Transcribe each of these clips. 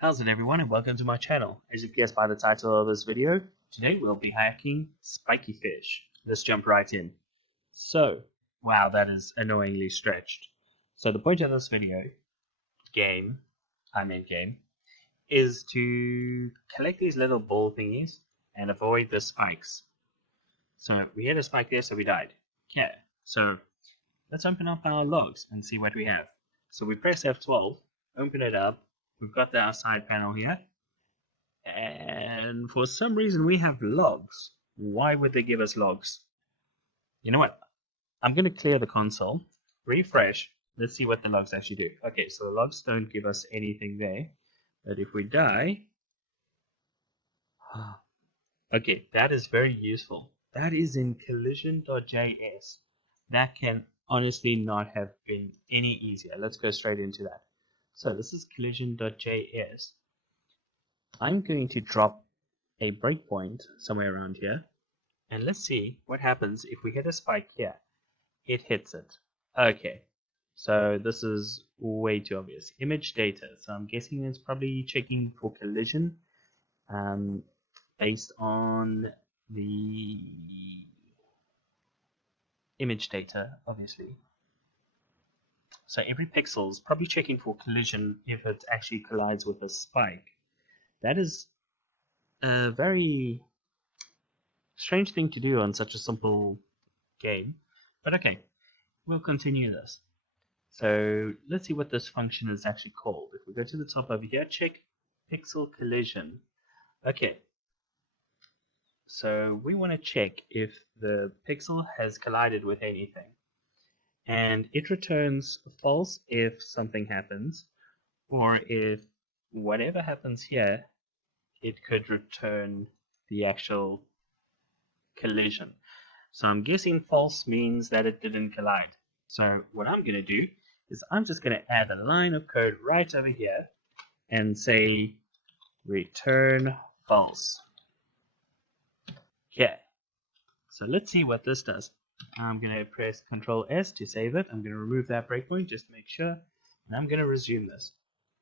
How's it everyone, and welcome to my channel. As you guessed by the title of this video, today we'll be hacking Spiky Fish. Let's jump right in. So, wow, that is annoyingly stretched. So the point of this video, game, is to collect these little ball thingies and avoid the spikes. So we hit a spike there, so we died. Okay, so let's open up our logs and see what we have. So we press F12, open it up. We've got the outside panel here, and for some reason we have logs. Why would they give us logs? You know what? I'm going to clear the console, refresh, let's see what the logs actually do. Okay, so the logs don't give us anything there, but if we die, okay, that is very useful. That is in collision.js. That can honestly not have been any easier. Let's go straight into that. So this is collision.js. I'm going to drop a breakpoint somewhere around here, and let's see what happens if we hit a spike here. It hits it. Okay, so this is way too obvious. Image data, so I'm guessing it's probably checking for collision based on the image data, obviously. So every pixel is probably checking for collision if it actually collides with a spike. That is a very strange thing to do on such a simple game. But okay, we'll continue this. So let's see what this function is actually called. If we go to the top over here, check pixel collision. Okay, so we want to check if the pixel has collided with anything. And it returns false if something happens, or if whatever happens here, it could return the actual collision. So I'm guessing false means that it didn't collide. So what I'm going to do is I'm just going to add a line of code right over here and say return false. Okay, so let's see what this does. I'm going to press Ctrl S to save it. I'm going to remove that breakpoint just to make sure, and I'm going to resume this.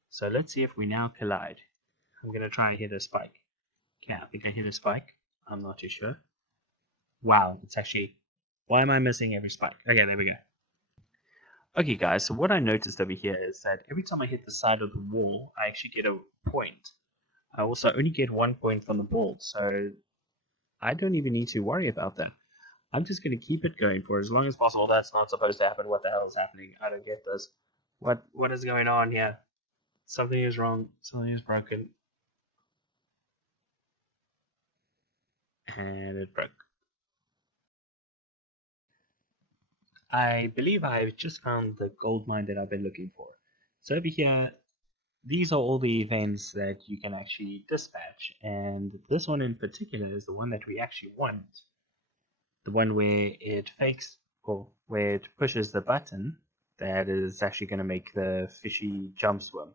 So let's see if we now collide. I'm going to try and hit a spike. Okay, I think I hit a spike. I'm not too sure. Wow, it's actually... Why am I missing every spike? Okay, there we go. Okay guys, so what I noticed over here is that every time I hit the side of the wall, I actually get a point. I also only get 1 point from the ball, so I don't even need to worry about that. I'm just going to keep it going for as long as possible. That's not supposed to happen. What the hell is happening? I don't get this. What is going on here? Something is wrong. Something is broken. And it broke. I believe I've just found the gold mine that I've been looking for. So over here, these are all the events that you can actually dispatch, and this one in particular is the one that we actually want. The one where it fakes, or where it pushes the button that is actually going to make the fishy jump swim.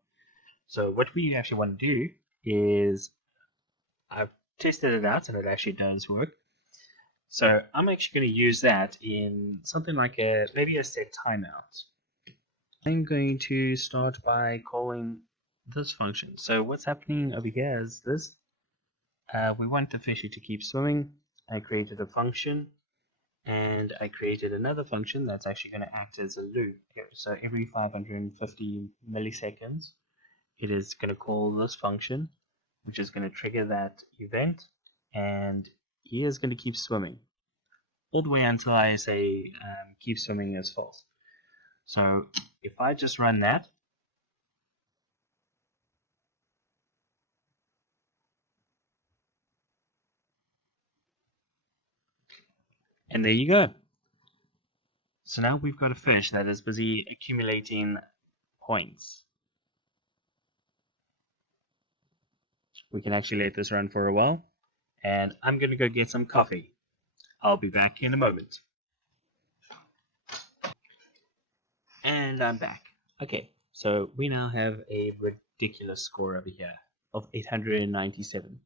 So what we actually want to do is, I've tested it out and it actually does work. So I'm actually going to use that in something like maybe a set timeout. I'm going to start by calling this function. So what's happening over here is this. We want the fishy to keep swimming. I created a function, and I created another function that's actually going to act as a loop. So every 550 milliseconds, it is going to call this function, which is going to trigger that event, and he is going to keep swimming all the way until I say keep swimming is false. So if I just run that, and there you go. So now we've got a fish that is busy accumulating points. We can actually let this run for a while, and I'm going to go get some coffee. I'll be back in a moment. And I'm back. Okay, so we now have a ridiculous score over here of 897.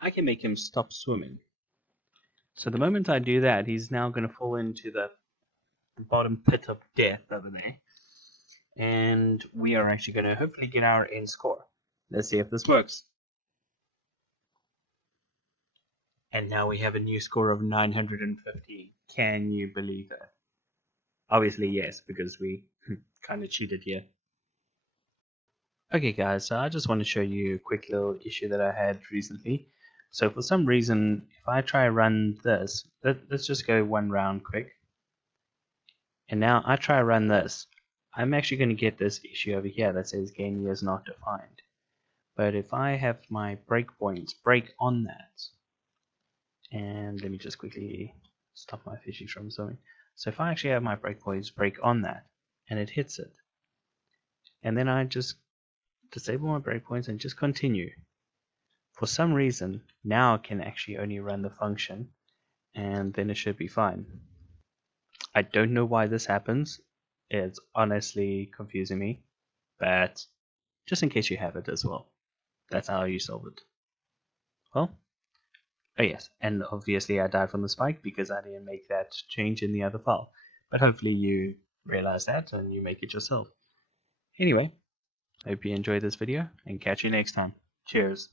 I can make him stop swimming. So the moment I do that, he's now going to fall into the bottom pit of death over there. And we are actually going to hopefully get our end score. Let's see if this works. And now we have a new score of 950. Can you believe that? Obviously yes, because we kind of cheated here. Okay guys, so I just want to show you a quick little issue that I had recently. So for some reason, if I try run this, let's just go one round quick. And now I try run this. I'm actually going to get this issue over here that says Gamee is not defined. But if I have my breakpoints break on that, and let me just quickly stop my fishies from swimming. So if I actually have my breakpoints break on that, and it hits it, and then I just disable my breakpoints and just continue. For some reason, now I can actually only run the function, and then it should be fine. I don't know why this happens. It's honestly confusing me, but just in case you have it as well, that's how you solve it. Well, oh yes, and obviously I died from the spike because I didn't make that change in the other file. But hopefully you realize that and you make it yourself. Anyway, hope you enjoyed this video and catch you next time. Cheers.